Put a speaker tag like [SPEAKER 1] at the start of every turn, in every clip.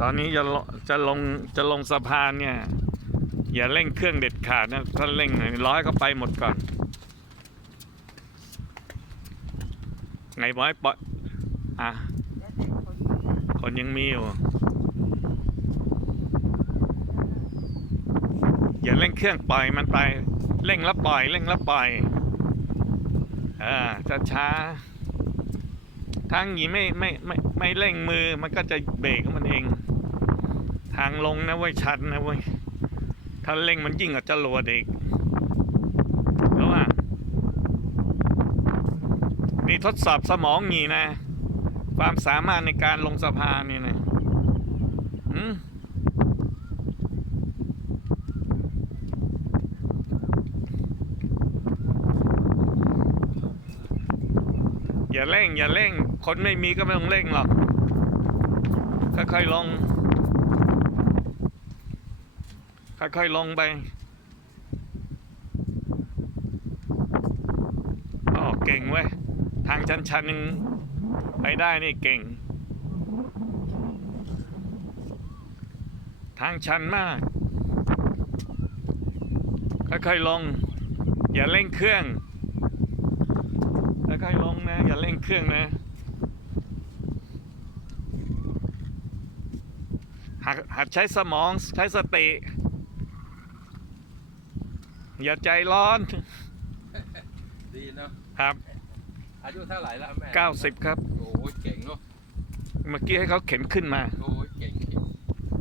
[SPEAKER 1] ตอนนี้จะลจะลงจะลงสะพานเนี่ย อย่าเร่งเครื่องเด็ดขาดนะถ้าเร่งหน่อยร้อยก็ไปหมดก่อน ไงบอยปล่อยอะ คนยังมีอยู่ อย่าเร่งเครื่องปล่อยมันไป เร่งแล้วปล่อย เร่งแล้วปล่อย อ่าช้าช้า ทางหนีไม่ไม่ไม่ไม่เร่งมือมันก็จะเบรกของมันเอง ทางลงนะเว้ยชันนะเว้ยถ้าเร่งมันยิ่งกว่าจรวดอีกแล้วว่านี่ทดสอบสมองงีนะ ความสามารถในการลงสะพานนี่นะอืมอย่าเร่งอย่าเร่ง คนไม่มีก็ไม่ต้องเร่งหรอกค่อยๆลง ค่อยๆลงไปอ๋อเก่งเว้ย ทางชันๆยังไปได้นี่เก่ง ทางชันมาก ค่อยๆลง อย่าเร่งเครื่อง ค่อยๆลงนะ อย่าเร่งเครื่องนะ หัดหัดใช้สมองใช้สติ อย่าใจร้อน
[SPEAKER 2] ดีเนาะ
[SPEAKER 1] ครับ
[SPEAKER 2] อายุเท่าไหร่แล้วแม่
[SPEAKER 1] 90 ครับ
[SPEAKER 2] โอ้ยเก่งเนาะ
[SPEAKER 1] เมื่อกี้ให้เขาเข็นขึ้นมา
[SPEAKER 2] โอ้ยเก่งเก่ง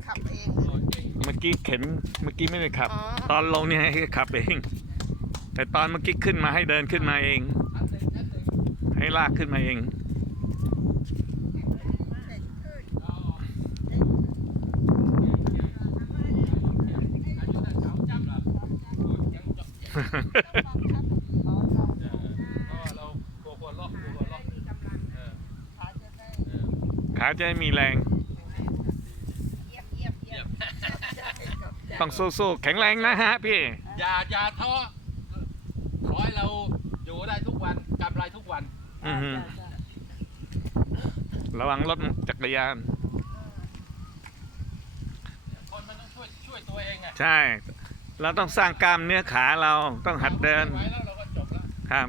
[SPEAKER 3] ขับเอง
[SPEAKER 2] โอ้ยเก่ง
[SPEAKER 1] เมื่อกี้เข็นเมื่อกี้ไม่ได้ขับ
[SPEAKER 3] อ๋อ
[SPEAKER 1] ตอนลงเนี่ยให้ขับเอง แต่ตอนเมื่อกี้ขึ้นมาให้เดินขึ้นมาเอง
[SPEAKER 2] อันหนึ่งอันหนึ่ง
[SPEAKER 1] ให้ลากขึ้นมาเอง
[SPEAKER 2] เอาเก่งเก่งเก่งอายุนั้นสามจำละโอ้ยยังจบเก่งเออก็เรากลัวหัวล็อกกลัวหัวล็อกเออเออ
[SPEAKER 1] ขาจะให้มีแรง
[SPEAKER 2] เยี่ยม
[SPEAKER 1] ต้องสู้ๆแข็งแรงนะฮะพี่
[SPEAKER 2] อย่าอย่าท้อขอให้เราอยู่ได้ทุกวันกำไรทุกวัน
[SPEAKER 1] อือฮึระวังรถจักรยาน
[SPEAKER 2] คนมันต้องช่วยช่วยตัวเองไง
[SPEAKER 1] ใช่ เราต้องสร้างกล้ามเนื้อขาเราต้องหัดเดินครับ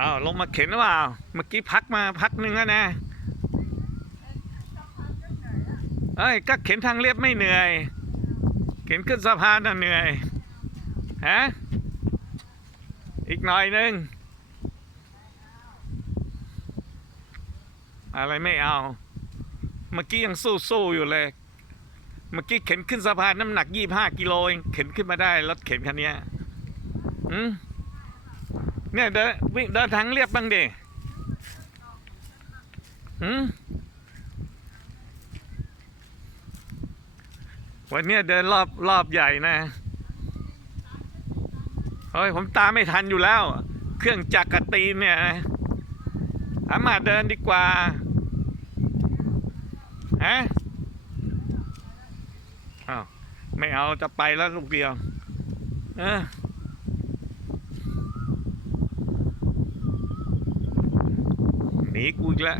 [SPEAKER 1] อ้าวลงมาเข็นหรือเปล่า เมื่อกี้พักมาพักหนึ่งแล้วนะเอ้ยก็เข็นทางเรียบไม่เหนื่อย เข็นขึ้นสะพานน่ะเหนื่อย ฮะ อีกหน่อยหนึง อะไรไม่เอา เมื่อกี้ยังสู้ๆอยู่เลย เมื่อกี้เข็นขึ้นสะพานน้ำหนักยี่ห้ากิโลเองเข็นขึ้นมาได้รถเข็นคันนี้อืมเนี่ยเดินวิ่งเดินทางเรียบบ้างดิอืมวันนี้เดินรอบรอบใหญ่นะเฮ้ยผมตามไม่ทันอยู่แล้ว เครื่องจักรตีนเนี่ยนะอามาเดินดีกว่า ฮะอ้าวไม่เอาจะไปแล้วลูกเดียวเออหนีกูอีกแล้ว